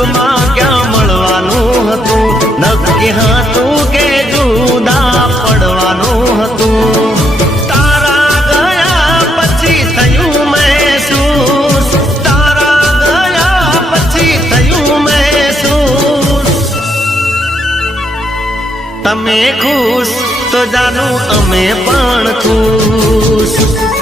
નસીબમાં ક્યાં મળવાનું હતું, નક્કી હતું કે જુદા પડવાનું હતું. તારા ગયા પછી થયું મહેસૂસ, તારા ગયા પછી થયું મહેસૂસ. તમે ખુશ તો જાનું અમે પણ ખુશ.